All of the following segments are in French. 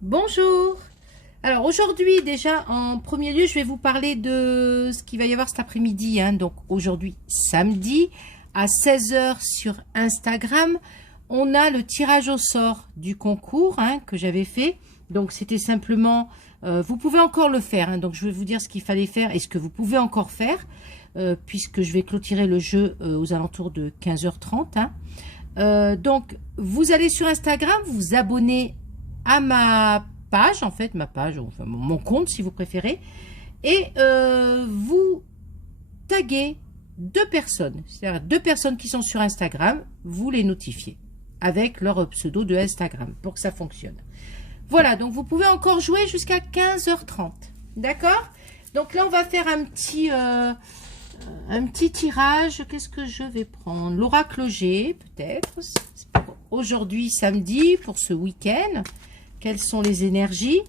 Bonjour. Alors aujourd'hui déjà en premier lieu je vais vous parler de ce qu'il va y avoir cet après-midi. Donc aujourd'hui samedi à 16 h sur Instagram, on a le tirage au sort du concours que j'avais fait. Donc c'était simplement, vous pouvez encore le faire. Donc je vais vous dire ce qu'il fallait faire et ce que vous pouvez encore faire. Puisque je vais clôturer le jeu aux alentours de 15 h 30. Donc vous allez sur Instagram, vous vous abonnez à ma page, en fait, ma page, enfin mon compte si vous préférez, et vous taguez deux personnes, c'est-à-dire deux personnes qui sont sur Instagram, vous les notifiez avec leur pseudo de Instagram pour que ça fonctionne. Voilà, donc vous pouvez encore jouer jusqu'à 15 h 30, d'accord? Donc là, on va faire un petit tirage. Qu'est-ce que je vais prendre? L'oracle G, peut-être. Aujourd'hui, samedi, pour ce week-end. Quelles sont les énergies?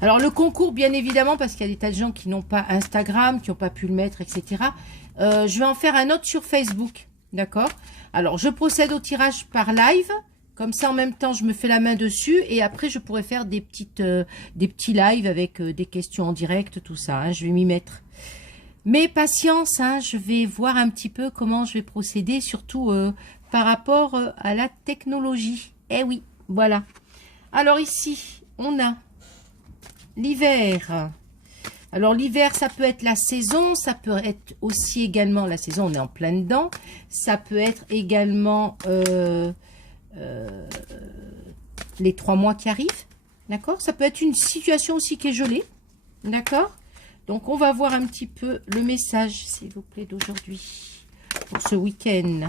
Alors, le concours, bien évidemment, parce qu'il y a des tas de gens qui n'ont pas Instagram, qui n'ont pas pu le mettre, etc. Je vais en faire un autre sur Facebook, d'accord? Alors, je procède au tirage par live. Comme ça, en même temps, je me fais la main dessus. Et après, je pourrais faire des petits lives avec des questions en direct, tout ça. Je vais m'y mettre. Mais patience, je vais voir un petit peu comment je vais procéder, surtout par rapport à la technologie. Eh oui, voilà. Alors ici, on a l'hiver. Alors l'hiver, ça peut être la saison, ça peut être aussi également la saison, on est en plein dedans. Ça peut être également les 3 mois qui arrivent, d'accord? Ça peut être une situation aussi qui est gelée, d'accord? Donc, on va voir un petit peu le message, s'il vous plaît, d'aujourd'hui, pour ce week-end.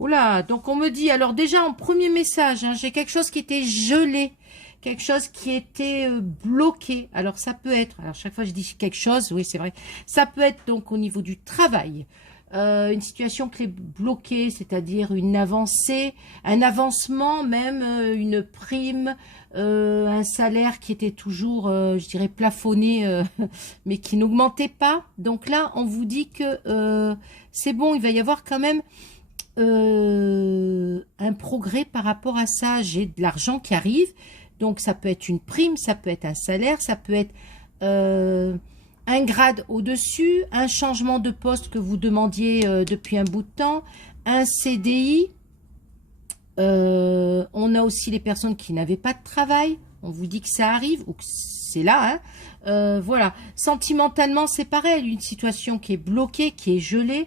Oula, donc on me dit, alors déjà, en premier message, j'ai quelque chose qui était gelé, quelque chose qui était bloqué. Alors, ça peut être, alors chaque fois je dis quelque chose, oui, c'est vrai, ça peut être donc au niveau du travail, une situation qui est bloquée, c'est-à-dire une avancée, un avancement, même une prime, un salaire qui était toujours, je dirais, plafonné, mais qui n'augmentait pas. Donc là, on vous dit que c'est bon, il va y avoir quand même un progrès par rapport à ça. J'ai de l'argent qui arrive, donc ça peut être une prime, ça peut être un salaire, ça peut être un grade au-dessus, un changement de poste que vous demandiez depuis un bout de temps, un CDI. On a aussi les personnes qui n'avaient pas de travail. On vous dit que ça arrive ou que c'est là. Voilà. Sentimentalement, c'est pareil. Une situation qui est bloquée, qui est gelée.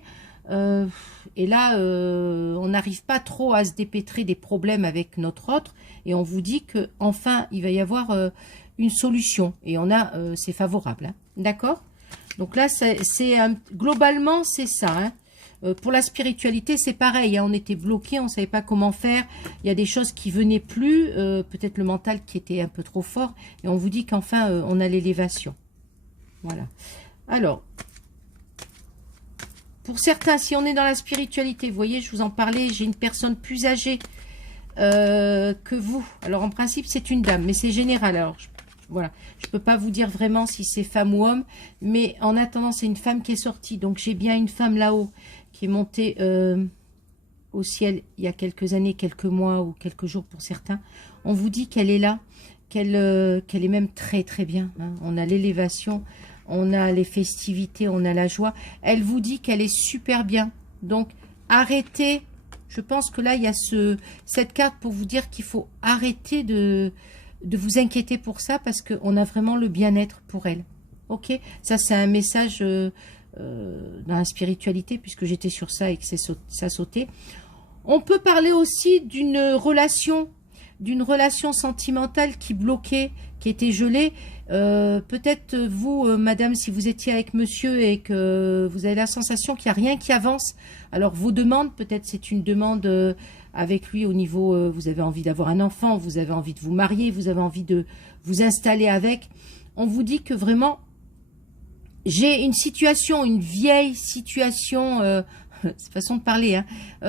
Et là, on n'arrive pas trop à se dépêtrer des problèmes avec notre autre. Et on vous dit que enfin, il va y avoir une solution. Et on a, c'est favorable. D'accord? Donc là, globalement, c'est ça. Pour la spiritualité, c'est pareil. On était bloqué, on ne savait pas comment faire. Il y a des choses qui venaient plus. Peut-être le mental qui était un peu trop fort. Et on vous dit qu'enfin, on a l'élévation. Voilà. Alors, pour certains, si on est dans la spiritualité, vous voyez, je vous en parlais, j'ai une personne plus âgée que vous. Alors, en principe, c'est une dame, mais c'est général. Alors, voilà, je ne peux pas vous dire vraiment si c'est femme ou homme, mais en attendant, c'est une femme qui est sortie. Donc, j'ai bien une femme là-haut qui est montée au ciel il y a quelques années, quelques mois ou quelques jours pour certains. On vous dit qu'elle est là, qu'elle est même très très bien. On a l'élévation, on a les festivités, on a la joie. Elle vous dit qu'elle est super bien. Donc, arrêtez. Je pense que là, il y a cette carte pour vous dire qu'il faut arrêter de vous inquiéter pour ça parce qu'on a vraiment le bien-être pour elle. Ok? Ça, c'est un message dans la spiritualité puisque j'étais sur ça et que ça sautait. On peut parler aussi d'une relation sentimentale qui bloquait, qui était gelée. Peut-être vous, madame, si vous étiez avec monsieur et que vous avez la sensation qu'il n'y a rien qui avance. Alors, vos demandes, peut-être c'est une demande avec lui au niveau, vous avez envie d'avoir un enfant, vous avez envie de vous marier, vous avez envie de vous installer avec. On vous dit que vraiment, j'ai une situation, une vieille situation, c'est façon de parler,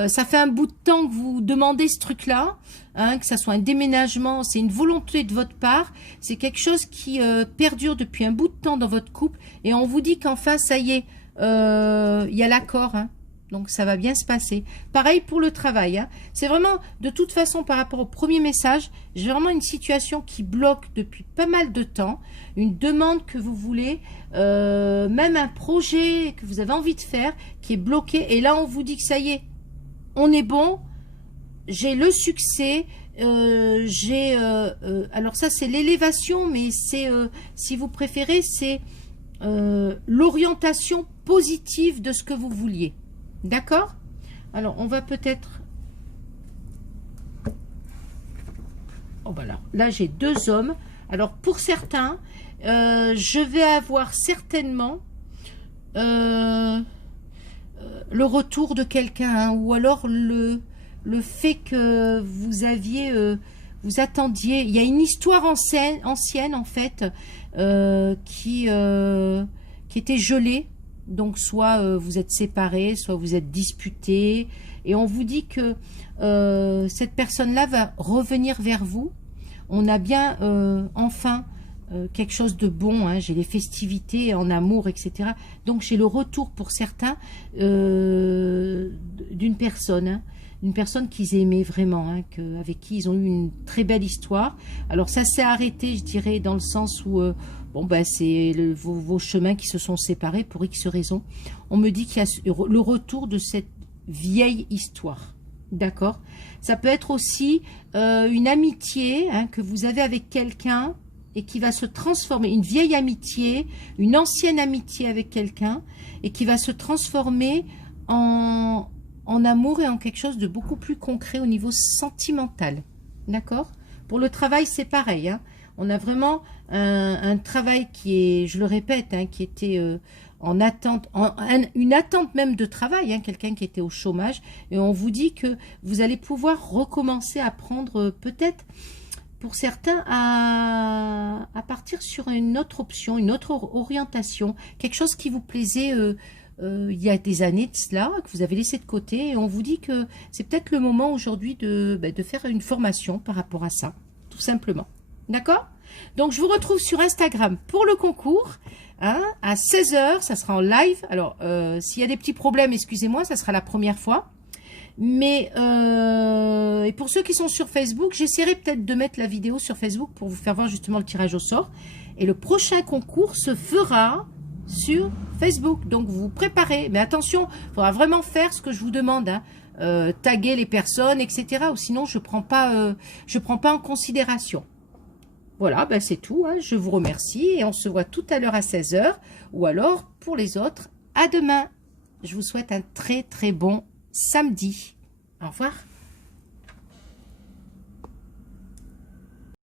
ça fait un bout de temps que vous demandez ce truc-là, que ça soit un déménagement, c'est une volonté de votre part, c'est quelque chose qui perdure depuis un bout de temps dans votre couple, et on vous dit qu'enfin, ça y est, il y a l'accord, Donc, ça va bien se passer. Pareil pour le travail. Hein. C'est vraiment, de toute façon, par rapport au premier message, j'ai vraiment une situation qui bloque depuis pas mal de temps. Une demande que vous voulez, même un projet que vous avez envie de faire, qui est bloqué. Et là, on vous dit que ça y est, on est bon. J'ai le succès. Alors ça, c'est l'élévation, mais c'est, si vous préférez, c'est l'orientation positive de ce que vous vouliez. D'accord? Alors, on va peut-être... Oh, bah là j'ai deux hommes. Alors, pour certains, je vais avoir certainement le retour de quelqu'un, hein, ou alors le fait que vous aviez... vous attendiez... Il y a une histoire ancienne en fait, qui était gelée. Donc, soit vous êtes séparés, soit vous êtes disputés. Et on vous dit que cette personne-là va revenir vers vous. On a bien, enfin, quelque chose de bon. Hein. J'ai les festivités en amour, etc. Donc, j'ai le retour pour certains d'une personne. Hein. Une personne qu'ils aimaient vraiment, hein, avec qui ils ont eu une très belle histoire. Alors, ça s'est arrêté, je dirais, dans le sens où... bon, ben, c'est vos chemins qui se sont séparés pour X raisons. On me dit qu'il y a le retour de cette vieille histoire. D'accord? Ça peut être aussi une amitié, hein, que vous avez avec quelqu'un et qui va se transformer. Une vieille amitié, une ancienne amitié avec quelqu'un et qui va se transformer en amour et en quelque chose de beaucoup plus concret au niveau sentimental. D'accord? Pour le travail, c'est pareil, hein. On a vraiment un travail qui est, je le répète, hein, qui était en attente, une attente même de travail, hein, quelqu'un qui était au chômage. Et on vous dit que vous allez pouvoir recommencer à prendre peut-être, pour certains, à partir sur une autre option, une autre orientation, quelque chose qui vous plaisait il y a des années de cela, que vous avez laissé de côté. Et on vous dit que c'est peut-être le moment aujourd'hui de faire une formation par rapport à ça, tout simplement. D'accord? Donc, je vous retrouve sur Instagram pour le concours, hein, à 16 h. Ça sera en live. Alors, s'il y a des petits problèmes, excusez-moi, ça sera la première fois. Mais, et pour ceux qui sont sur Facebook, j'essaierai peut-être de mettre la vidéo sur Facebook pour vous faire voir justement le tirage au sort. Et le prochain concours se fera sur Facebook. Donc, vous vous préparez. Mais attention, il faudra vraiment faire ce que je vous demande, hein. Taguer les personnes, etc. Ou sinon, je prends pas en considération. Voilà, ben c'est tout. Hein. Je vous remercie et on se voit tout à l'heure à 16 h. Ou alors, pour les autres, à demain. Je vous souhaite un très très bon samedi. Au revoir.